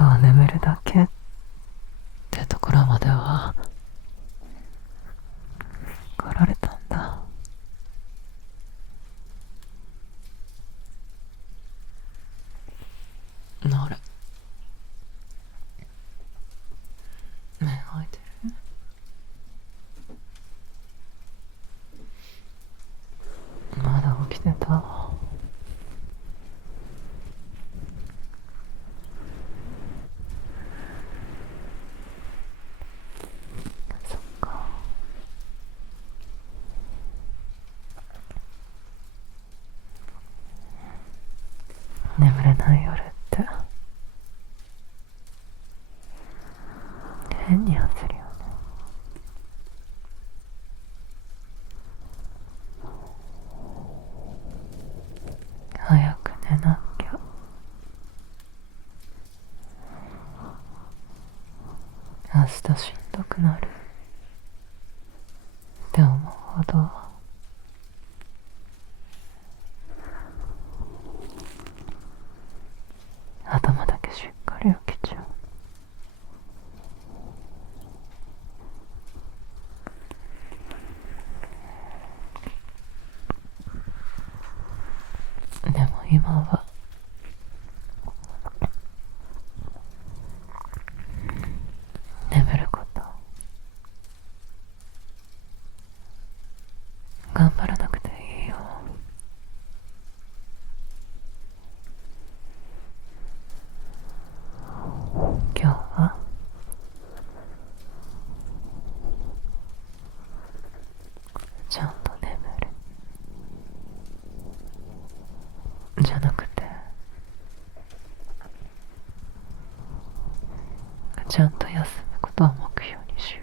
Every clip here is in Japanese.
とは眠るだけってところまでは来られたんだ。あれ、目開いてる？まだ起きてた。そっか。眠れない夜って変に焦るよね。早く寝なきゃ。明日しんどくなるって思うほど頭だけしっかり起きちゃう。でも今は眠ること頑張らなくていいよ。今日はちゃんと眠るじゃなくて、ちゃんと休むことを目標にしよ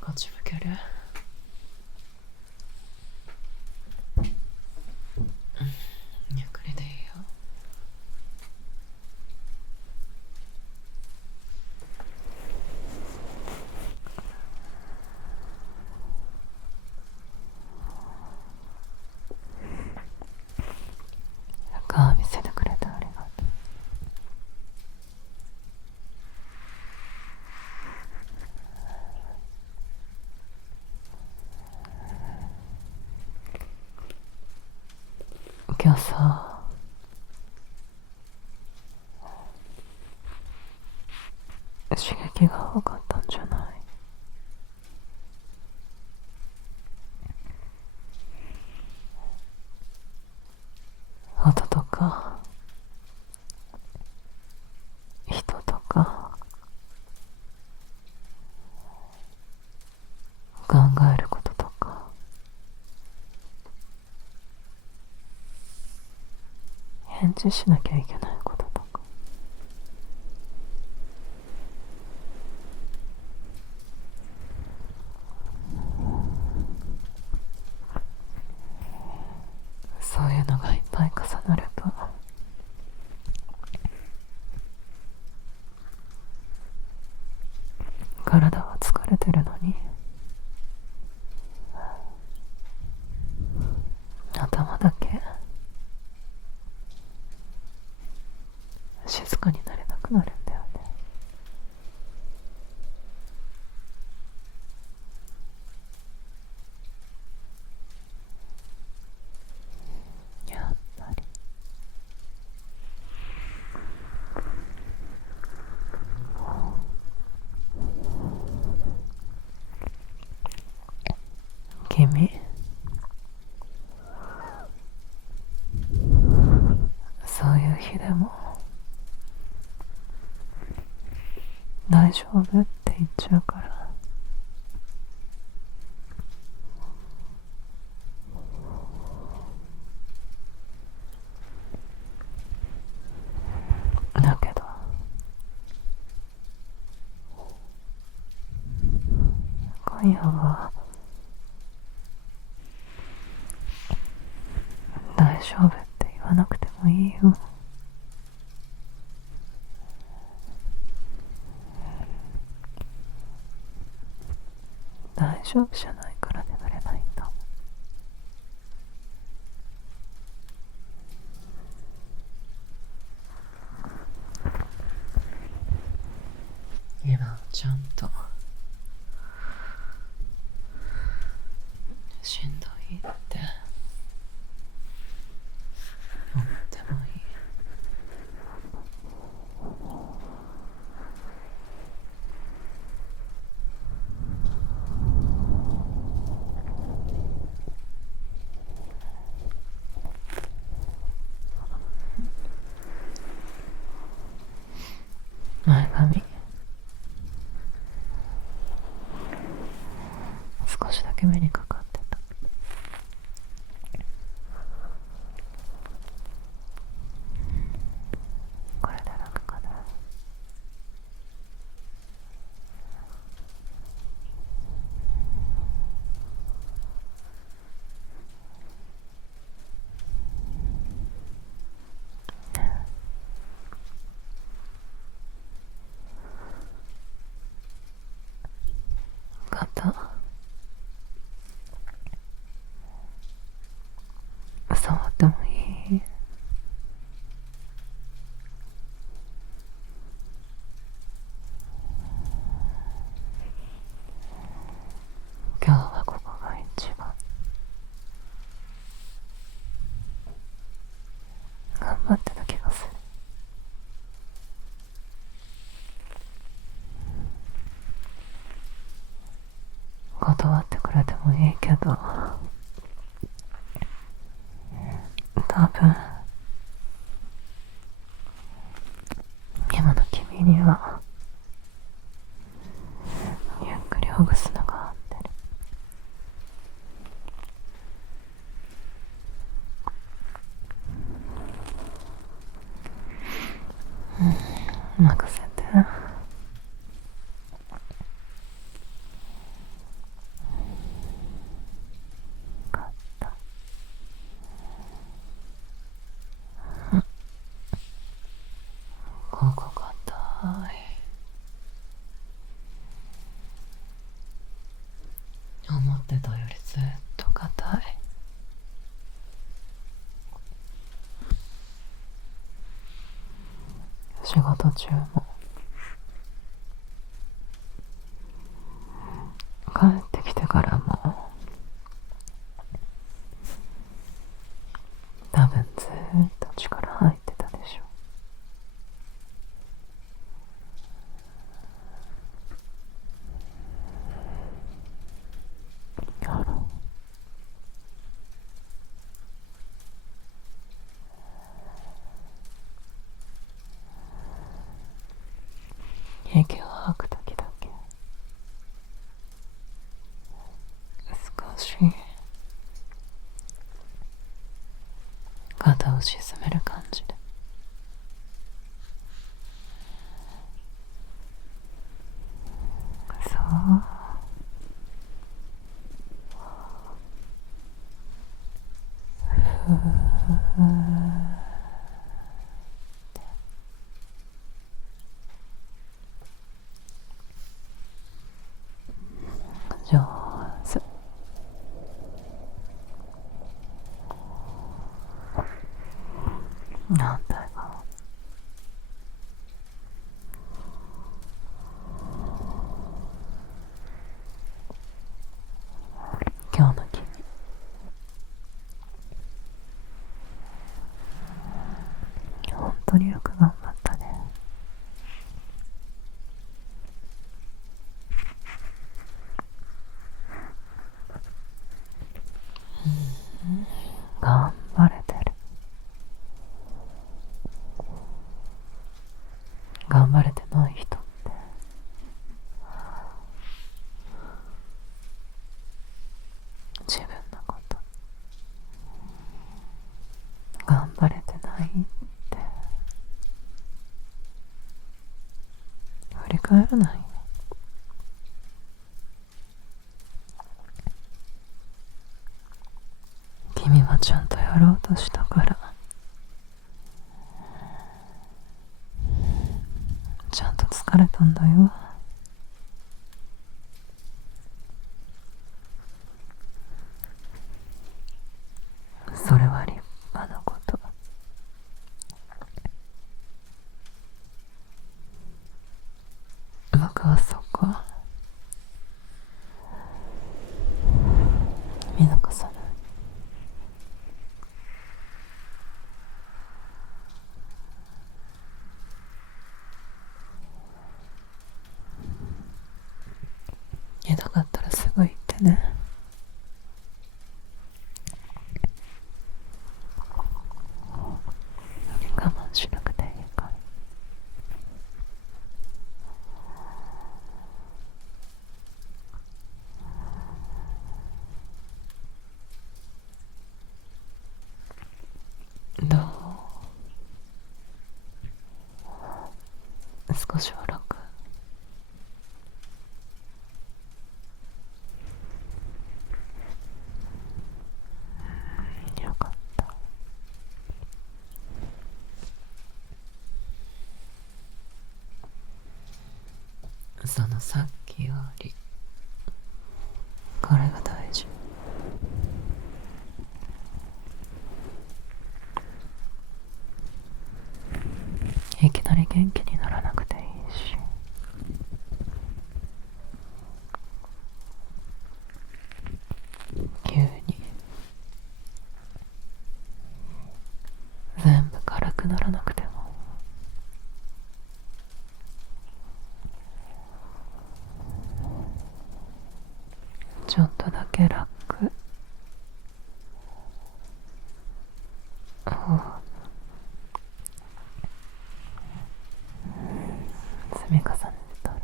う。こっち向ける？ゆっくりでいいよ。顔見せてくれてありがとう。今日さ、刺激が多かったんじゃない？音とか人とか考えることとか返事しなきゃいけないこととか、そういうのがいっぱい重なれば体は疲れてるのに頭だけ静かになれなくなるんだよね。やっぱり君、そういう日でも大丈夫って言っちゃうから。だけど今夜は大丈夫って言わなくてもいいよ。大丈夫じゃないから眠れないんだ。しんどいって思ってもいい。前髪少しだけ目にかかってた。これで楽かな。肩触ってもいい？今日はここが一番頑張ってた気がする。断ってくれてもいいけど、多分今の君にはゆっくりほぐすのが合ってる。任せて。ここ硬い。思ってたよりずっと硬い。仕事中も帰ってきてからも多分ずっと力入ってたでしょ。息を吐くときだけ少し肩を沈める感じで。そう。上手。なんだよ。今日の君本当によく頑張ったね。頑張れてる。頑張れてない人って自分のこと頑張れてないって振り返らないの。君はちゃんとやろうとしたからちゃんと疲れたんだよ。それは立派なこと。僕はそこ見抜ね。我慢しなくていいから。どう？少しは楽？よかった。そのさっきよりこれが大事。いきなり元気にならなくていいし、急に全部軽くならなくても、ちょっとだけ楽。積み重ねてたら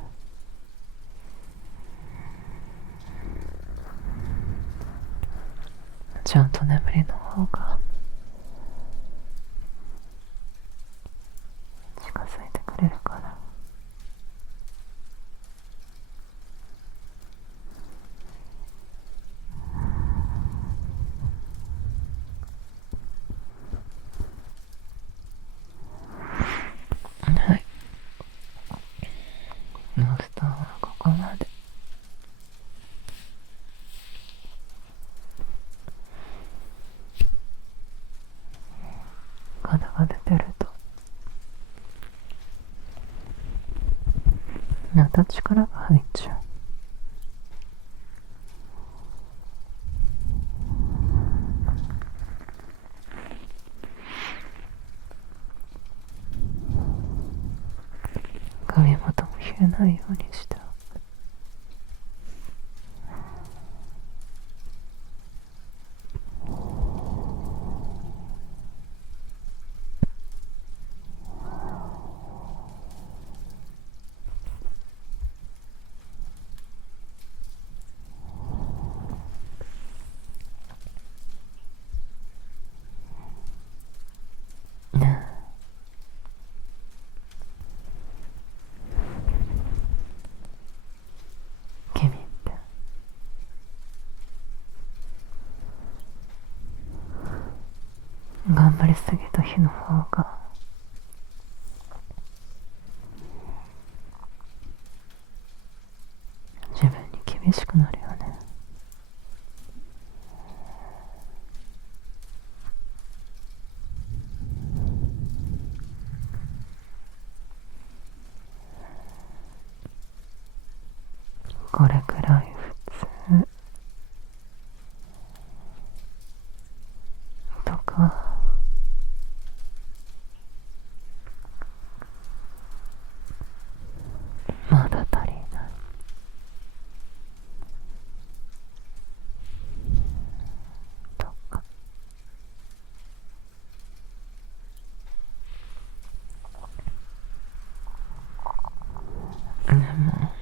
ちゃんと眠りの方が近づいてくれるから。はい、モンスターはここまで。肩が出てるとまた力が入っちゃう。首元も冷えないようにしておく。ねえ、君って頑張りすぎた日の方が自分に厳しくなるよね。これくらい普通とかまだ足りないとか、でも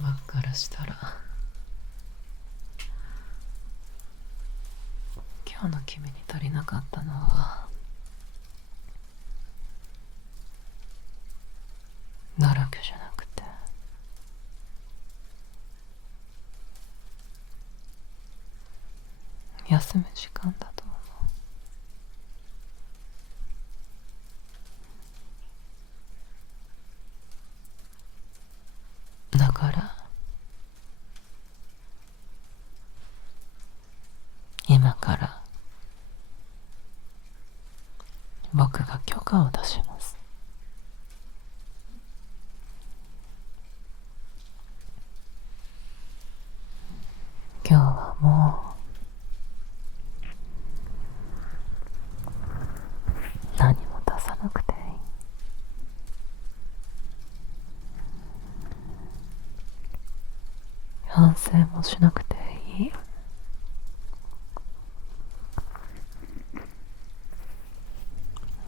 僕からしたら今日の君に足りなかったのは努力じゃなくて休む時間だと思う。だから今から僕が許可を出します。今日はもう何も出さなくていい。もしなくていい。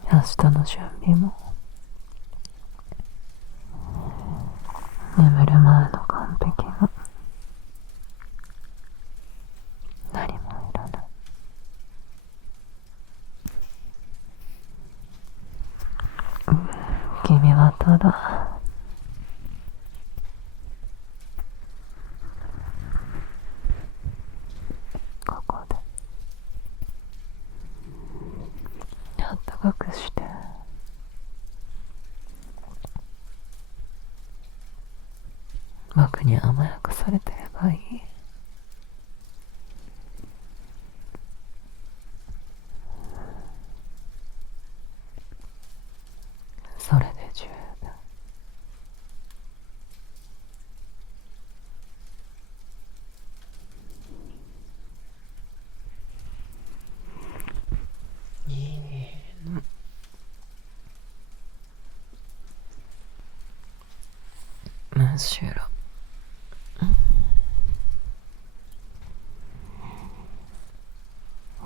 明日の準備も眠る前の完璧も何もいらない。君はただここであったかくして僕に甘やかされてればいい。それで十分。いいの。むしろ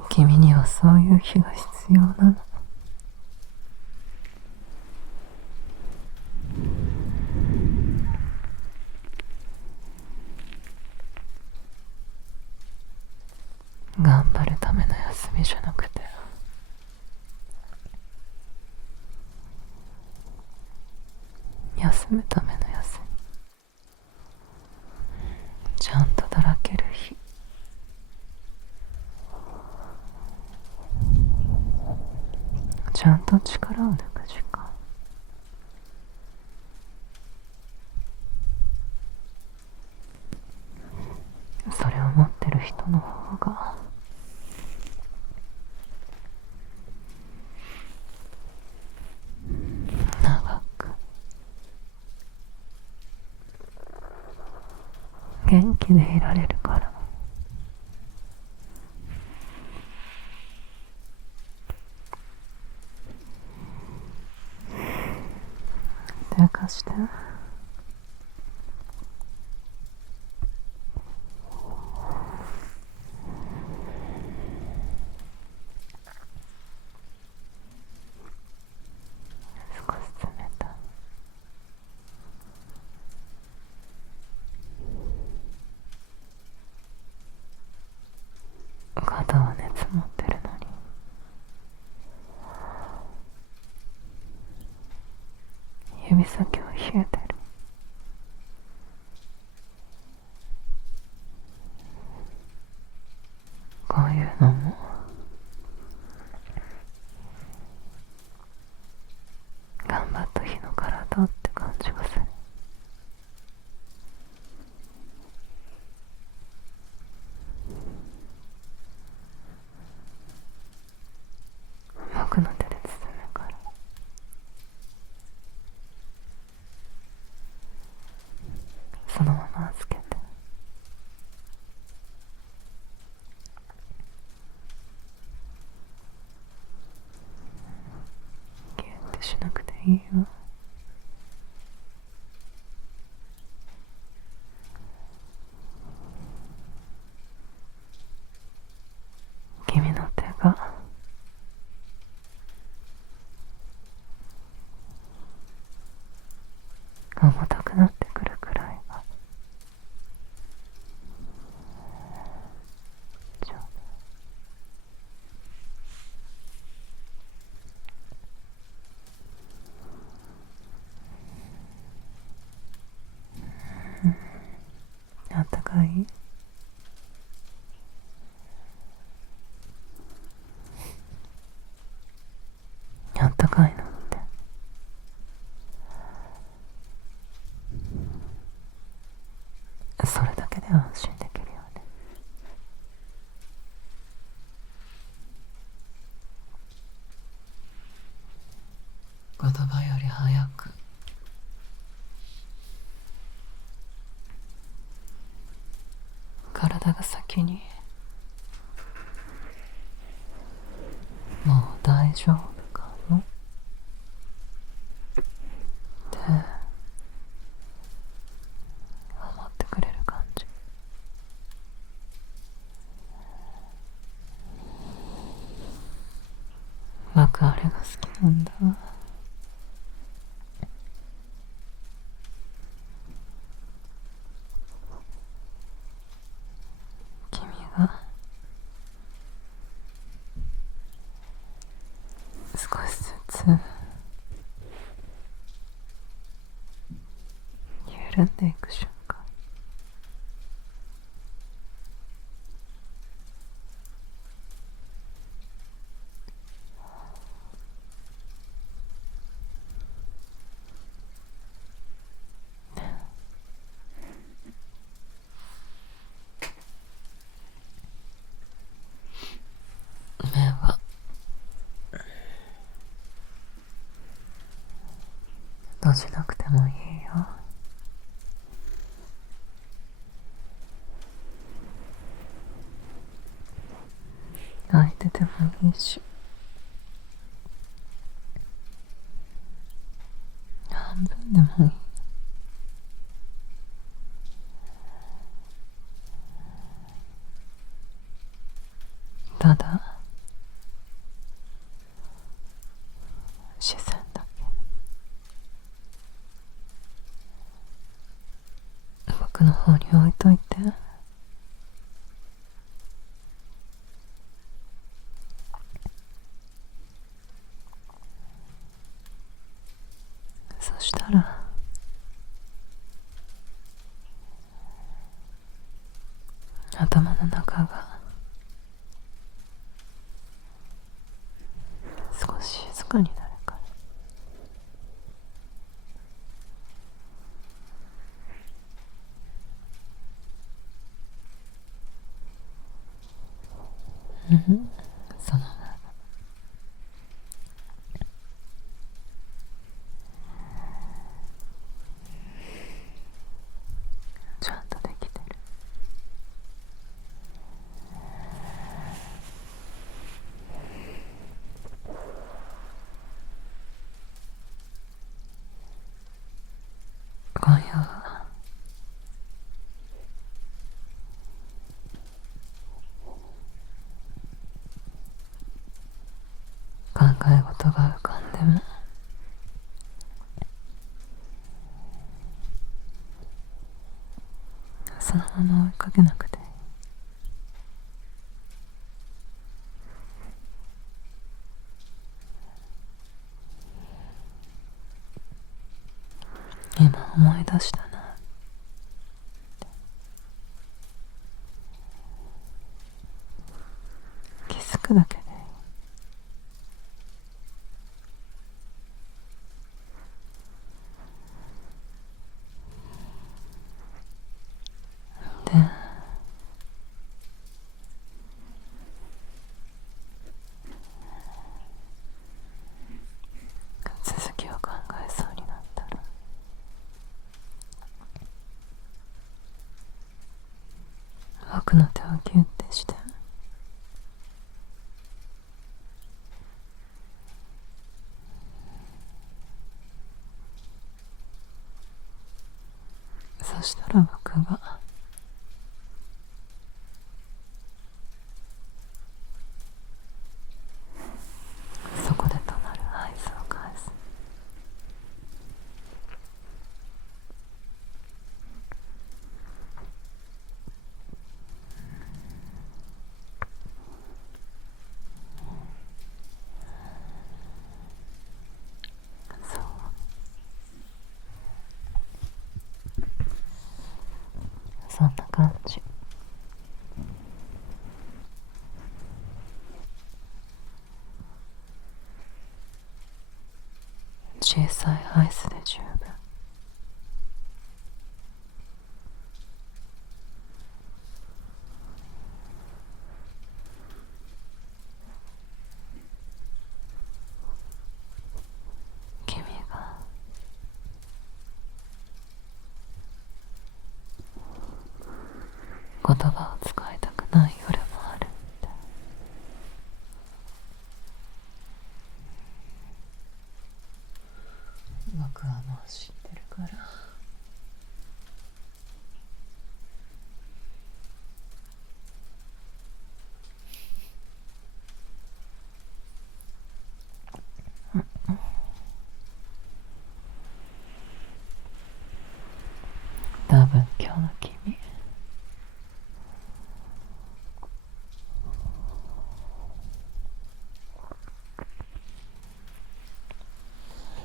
君にはそういう日が必要なの。頑張るための休みじゃなくて、休むための休み。ちゃんとだらける日。ちゃんと力を抜く時間。それを持ってる人の方が長く元気でいられるから。手貸して。少し冷たい。肩は熱持ってるのに指先は冷えてる。こういうのも頑張った日の体って感じがする。僕の手で包むから。そのまま預けて。ギュッてしなくていいよ。君の手が重たくなってくるくらいがちょうど。あったかい？あったかいのってそれだけで安心できるよね。言葉より早く体が先にもう大丈夫かもって思ってくれる感じ。僕あれが好きなんだ。君が少しずつ緩んでいく瞬間。目は閉じなくてもいいよ。開いててもいいし、半分でもいい。ただ視線だけ僕の方に置いといて。そしたら頭の中が少し静かになるから。そのちゃんとできてる。今夜は考え事が浮かんでもそのまま追いかけなくていい。今思い出したな。気づくだけでいい。で、続きを考えそうになったら僕の手をギュッてして、そしたら僕がそこで止まる合図を返す。そう、そんな感じ。小さいアイスで十分。君が言葉を使いたくない夜もあるって。僕はもう知っての君、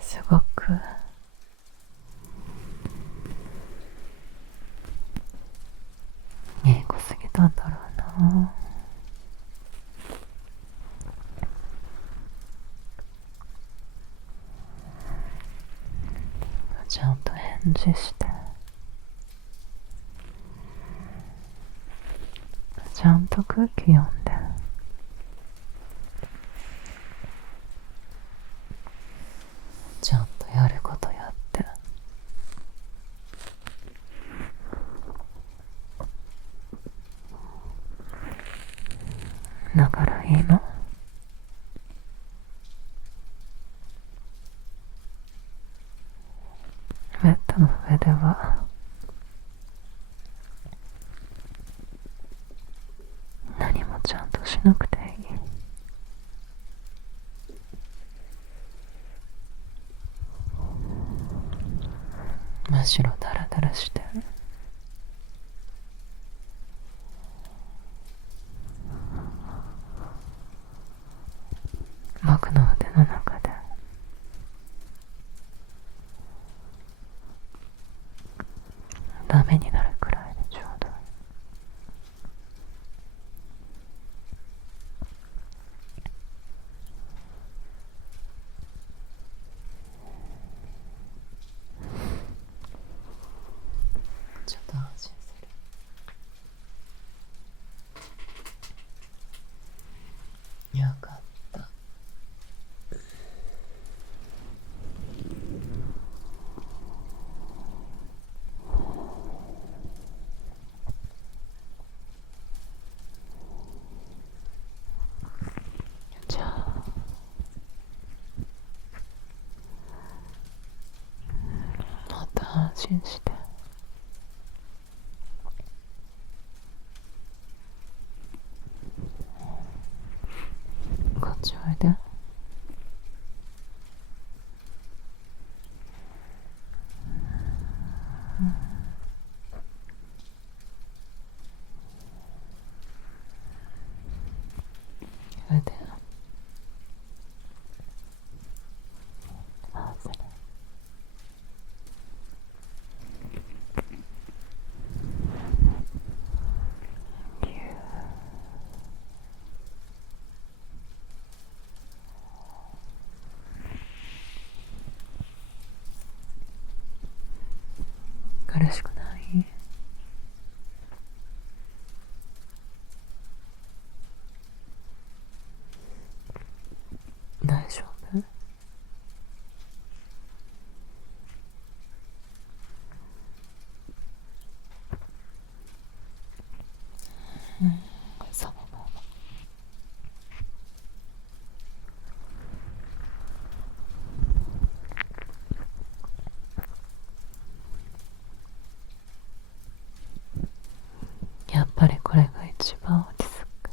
すごくいい子すぎたんだろうな。ちゃんと返事して、ちゃんと空気読んで、ちゃんとやることやって、だからいいの。ベッドの上では何もちゃんとしなくていい。むしろダラダラして、僕の腕の中でダメになるくらいでちょうどいい。ちょっと安心する。よかった。じゃあもっと安心して、こっちおいで。おいで。あ、それ。苦しくない？大丈夫？そのまま。やっぱりこれが一番落ち着く。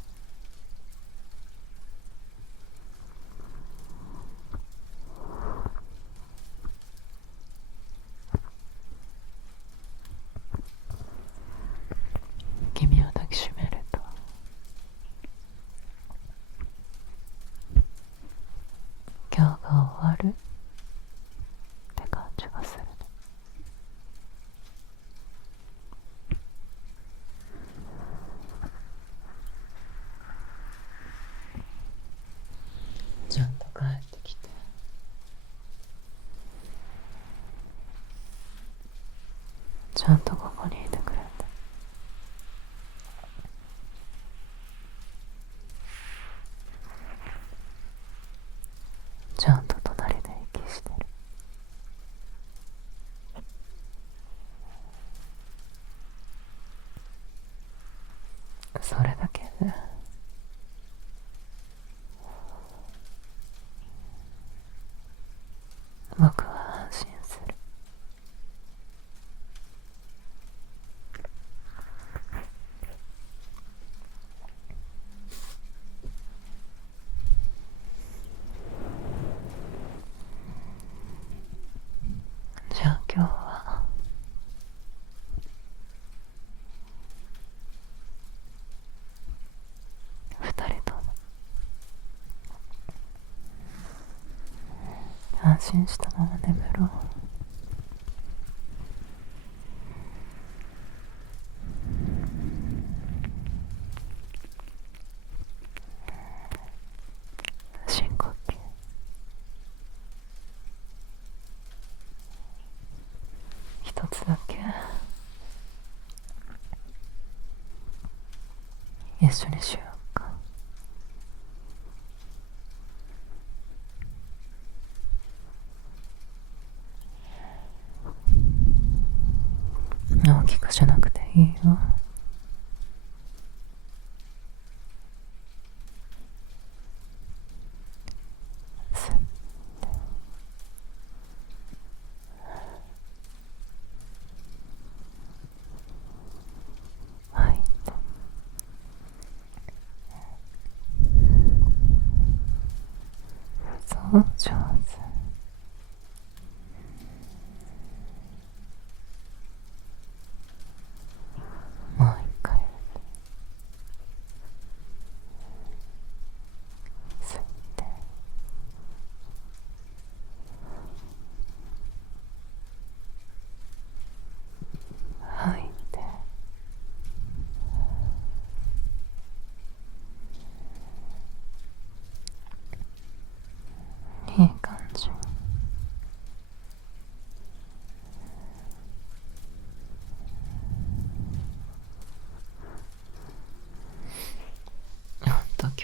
君を抱きしめると今日が終わるって感じがするの。ちゃんと帰ってきて、ちゃんとここにいてくれて、ちゃんと隣で息してる。それだけで僕は安心する。じゃあ今日は安心したまま眠ろう。深呼吸。一つだけ一緒にしようか。大きくしなくていいよ。吸って吐いて、そう上手。もう一回吸って吐いて、いい感じ。ほんと今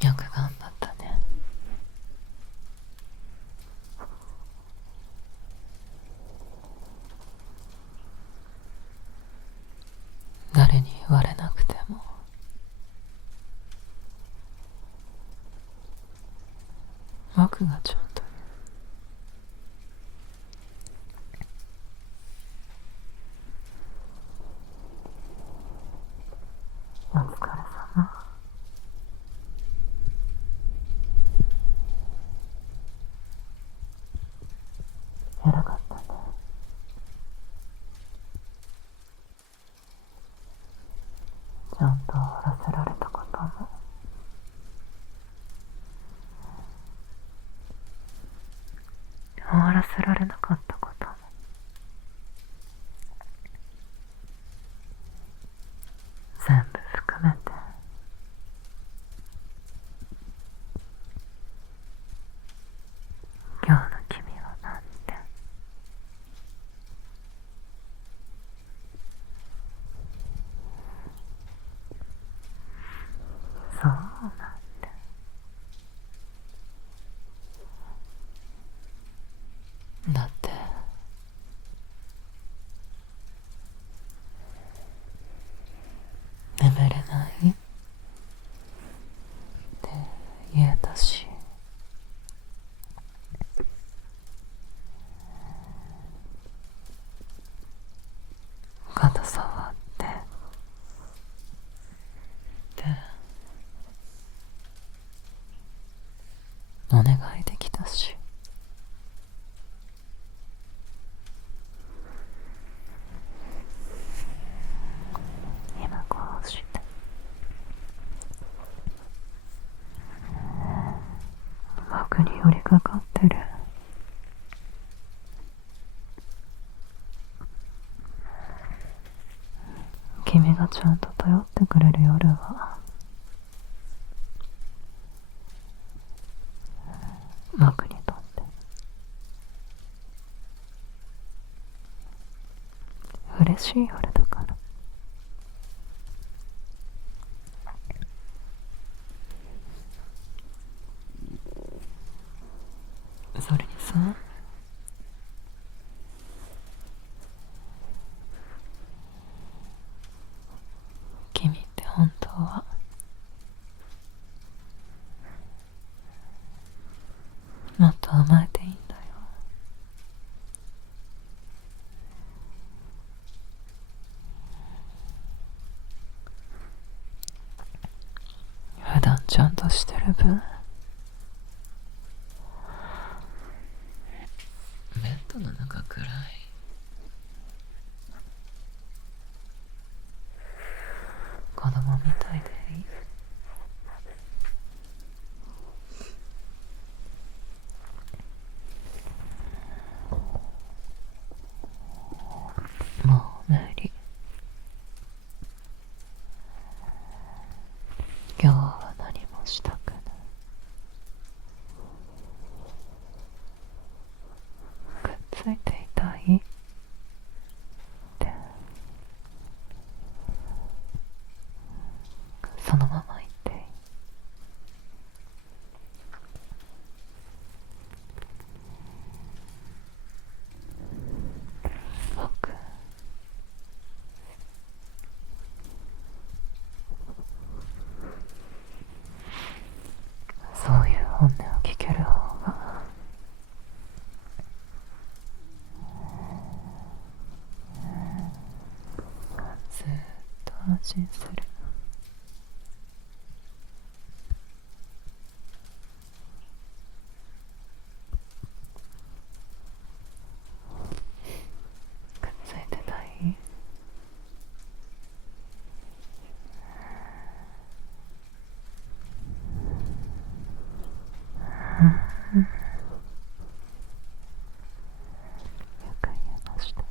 日よく頑張ったね。誰に言われなくても僕がちゃんとお疲れ様。偉かったね。ちゃんと終わらせられたことも終わらせられなかったことも全部含めて今日の君は何点？そうなんて。だって眠れないって言えたし、肩触ってでお願いできたし、今こうして僕に寄りかかってる。君がちゃんと頼ってくれる夜は僕にとって嬉しい夜だから。それにさ、君って本当はもっと甘えていいんだよ。普段ちゃんとしてる分ベッドの中くらい子供みたいでいい。安心する。くっついてない？ゆっくり離して。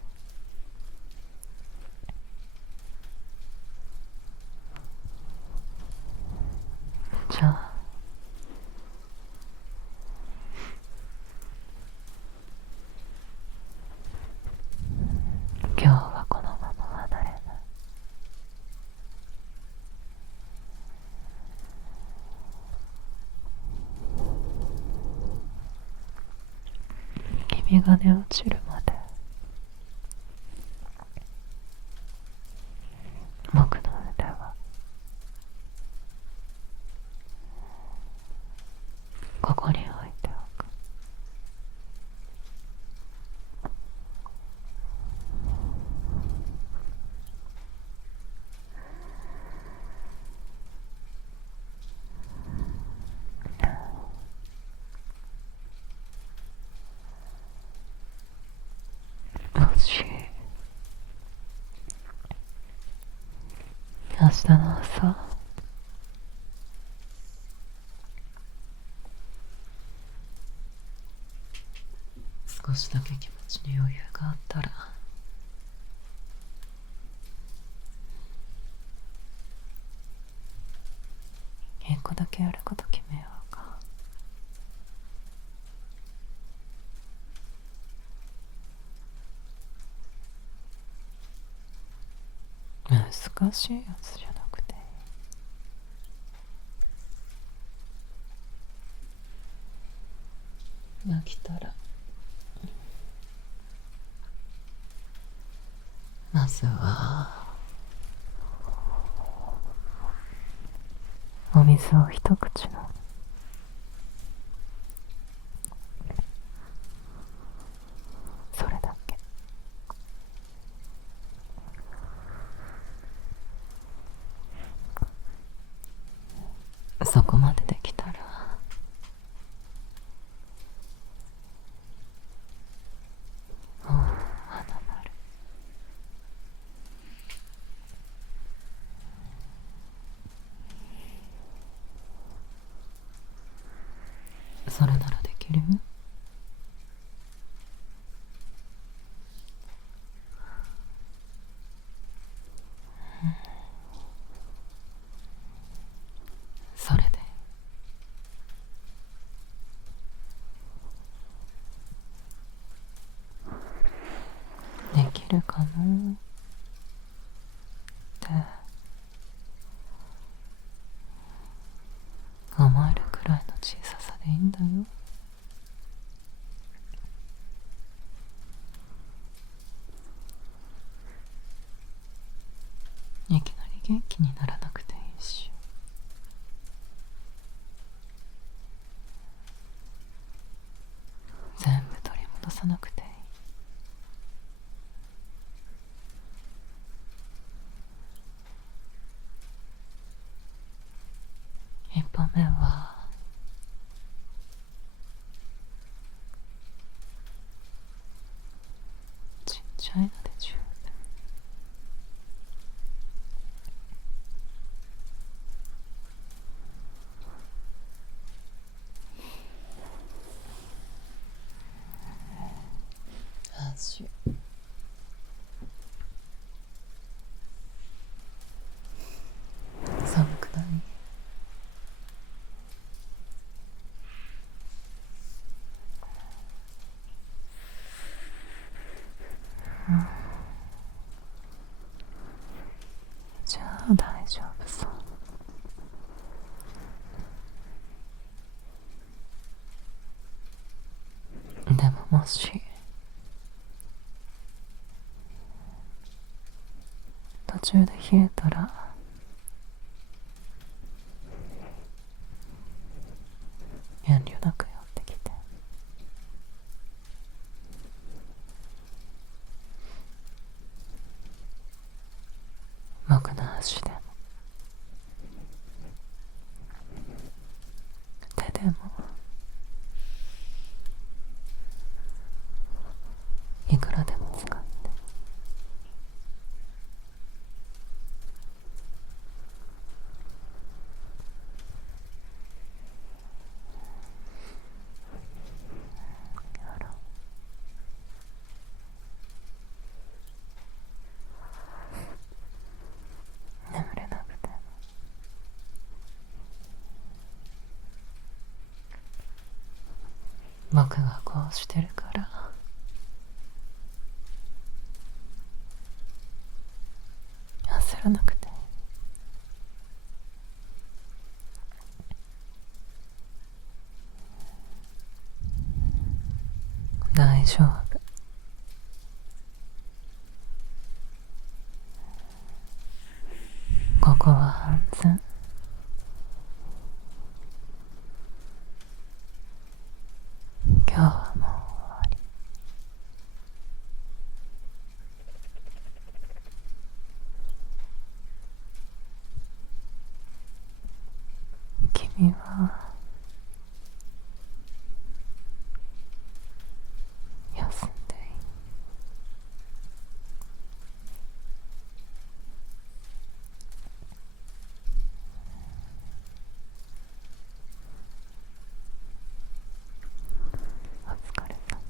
じゃあ今日はこのまま離れない。君が寝落ちるまで僕の腕はここに置いておく。もし明日の朝少しだけ気持ちに余裕があったら一個だけやること決めようか。難しいやつじゃなくて飽きたらまずはお水を一口飲む。それだけ。そこまでできたらもう花丸。それならできる？それでできるかなって思えるくらいの小ささでいいんだよ。いきなり元気にならなくていいし、全部取り戻さなくていい。一歩目はちっちゃいので十分。足寒くない？じゃあ大丈夫そう。でももし途中で冷えたら遠慮なく寄ってきて。僕の足でも手でもいくらでも使って眠れなくて僕がこうしてるから焦らなくて大丈夫。ここは安全。今日はもう終わり。君は休んでいい。お疲れ様。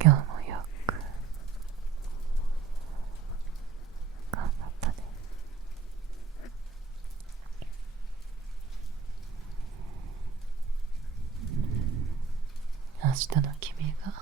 今日もよく頑張ったね。明日の君が